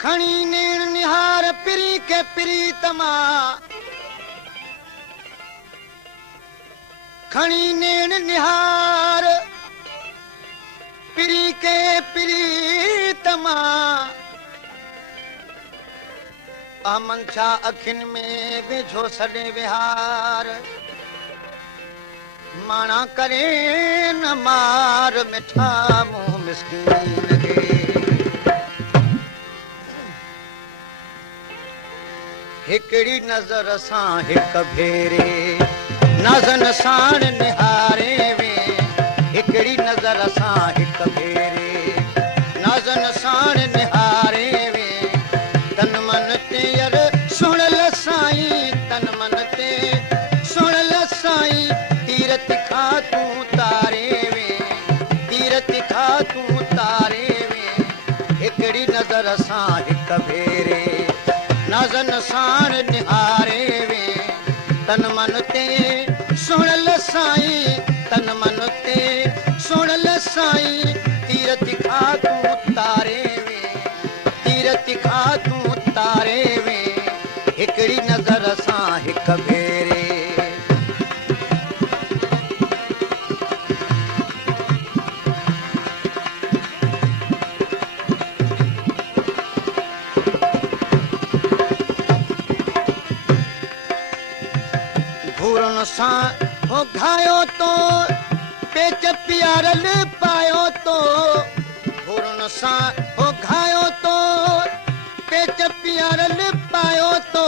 खणी नेण निहार पिरी के प्रीतमा खणी नेण निहार पिरी के प्रीतमा मनशा अखिन में वेझो सॾे विहार माना करे न मार मिठा मुंह मिस्कीन गे हिकड़ी नजर सां हिक भेरे नज़न साण निहारे वे हिकड़ी नजर सां हिक भेरे नज़न साण निहारे वे तन मन ते यार सुणल साईं तन मन ते सुणल साईं तीर तिखा तूं तारे वे तीर तिखा तूं तारे वे हिकड़ी नजर सां हिक भेरे नज़न साण निहारे वे तन मन ते सुणल साईं तन मन ते सुणल साईं तीर तिखा तूं तारे वे तीर तिखा तूं तारे वे हिकड़ी नजर सां हिक भेरे घूरन सां हो घायो तो पेच प्यारल पायो तो घूरन सां हो घायो तो पेच प्यारल पायो तो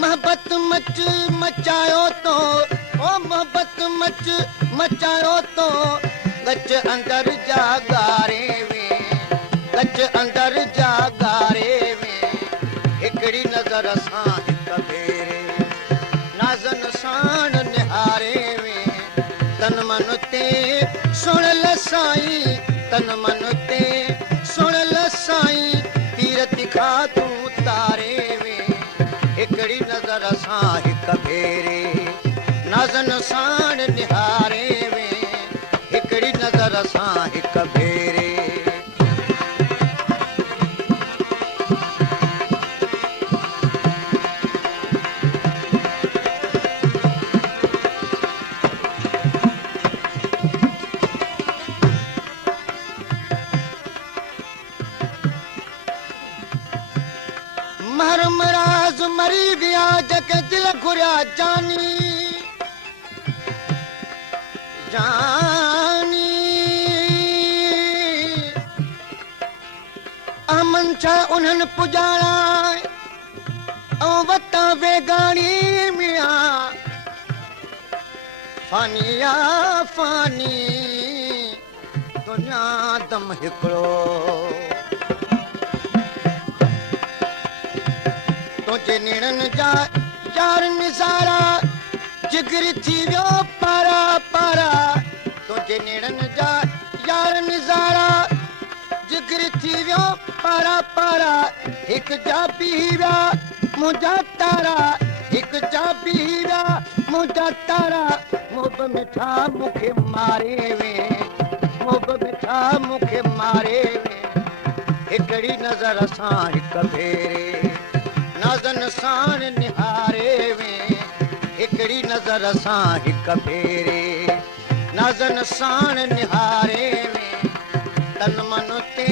मोहब्बत मच मचायो तो ओ मोहब्बत मच मचायो तो गच अंदर जागारे वे गच अंदर जागारे वे हिकड़ी नजर सां हिक भेरे नज़न साण निहारे वे तन मन ते सुणल साईं तन मन ते सुणल साईं तीर तिखा तूं तारे वे हिकड़ी नजर सां हिक भेरे नज़न साण निहारे वे हिकड़ी नजर सां हिक भेरे मरमराज मरी विया जग दिल घुरिया जानी जानी अमन छा उन्हनि पुॼाणा ऐं वटां वेगाणी मिया फानिया फानी दुनिया दम हिकिड़ो तुझे निड़न जा यार निज़ारा जिगर थी वियो पारा पारा तुझे निड़न जा यार निज़ारा जिगर थी वियो पारा पारा हिक जा पी विया मुंहिंजा तारा हिक जा पी विया मुंहिंजा तारा मोब मिठा मूंखे मारे वे मोब मिठा मूंखे मारे वे हिकड़ी नजर सां हिक भेरे नज़न साण निहारे वे हिकड़ी नजर सां हिक भेरे नज़न साण निहारे वे तन मन ते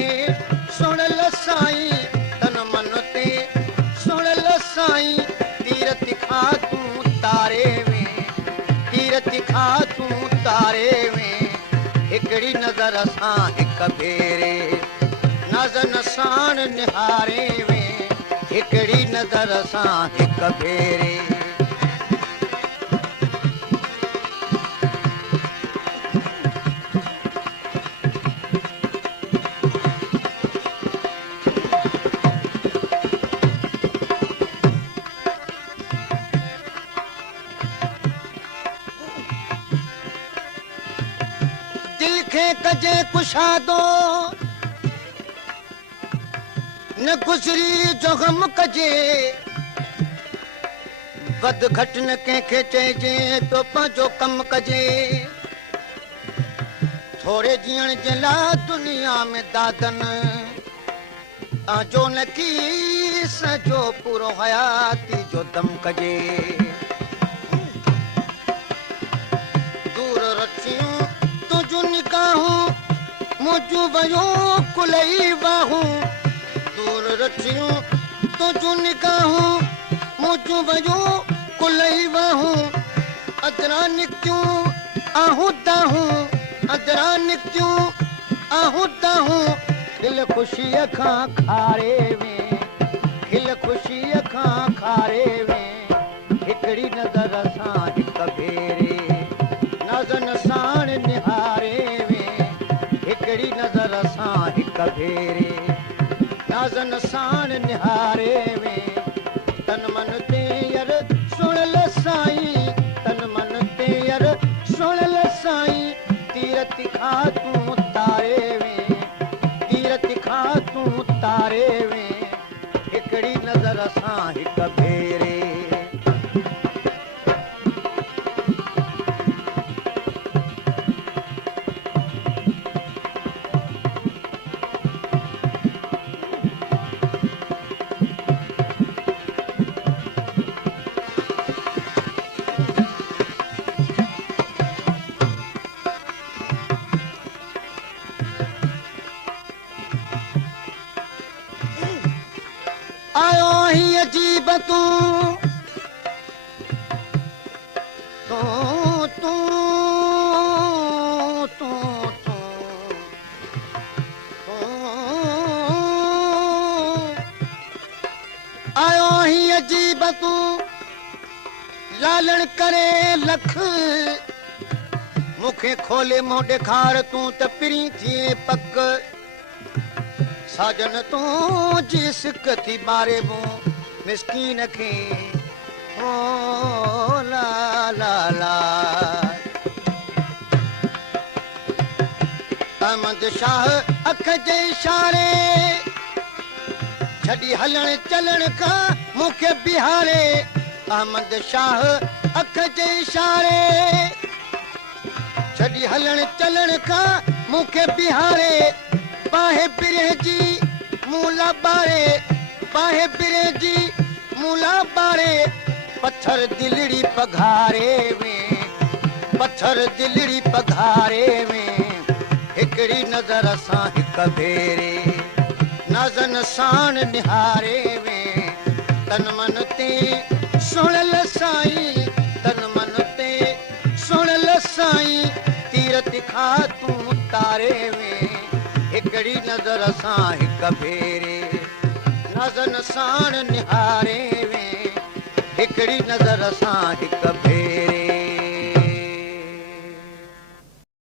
सुणल साईं तन मन ते सुणल साईं तीर तिखा तूं तारे वे तीर तिखा तूं तारे वे हिकड़ी नजर सां हिक भेरे नज़न साण निहारे वे हिकड़ी नजर सां हिक भेरे दिल खे कजे कुशादो न गुज़री जो गम कजे वध घट न कंहिंखे चइजे तो पंहिंजो कम कजे थोड़े जीअण जे लाइ दुनिया में दादन जो न कीस जो पूरो हयाती जो दम कजे दूर रचियूं तुझू निकाहूं मुझू वयो कुलई बाहूं दूर रचियूं तुझू निकाहूं मुझू वयो कुलई बाहूं अदरा निक्तियूं आहूं ताहूं अदरा निक्तियूं आहूं ताहूं खिल खुशीअ खां खारे में खिल खुशीअ खां खारे में हिकड़ी नज़र सां हिक भेरे नज़न साण निहारे में हिकड़ी नज़र सां हिक भेरे नज़न साण निहारे में तन मन ते यर सुणल साईं तन मन ते यर सुणल साईं तीरथ खां तूं तारे में तीरथ खां तूं तारे में हिकड़ी नज़र सां हिक भेरे आयो ही अजीब तूं तूं तूं तूं आयो ही अजीब तूं लालण करे लख मुखे खोले मुंह ॾेखार तूं त पिरी थिए पक साजन तूं जी सिक थी बारे मूं मिसकीन खे ओ ला ला ला अहमद शाह अख जे इशारे छॾी हलण चलण खां मूंखे बिहारे अहमद शाह अख जे इशारे छॾी हलण चलण खां मूंखे बिहारे बाहे बिरह जी मूला बारे बाहे बिरह जी मूला बारे पत्थर दिलड़ी पघारे में पत्थर दिलड़ी पघारे में हिकड़ी नज़र सां हिक भेरे नज़न साण निहारे में तन मन ते सुणल साईं तन मन ते सुणल साईं तीरथ खां तूं तारे में हिकड़ी नज़र सां हिक भेरे नज़न साण निहारे में हिकड़ी नज़र सां हिक भेरे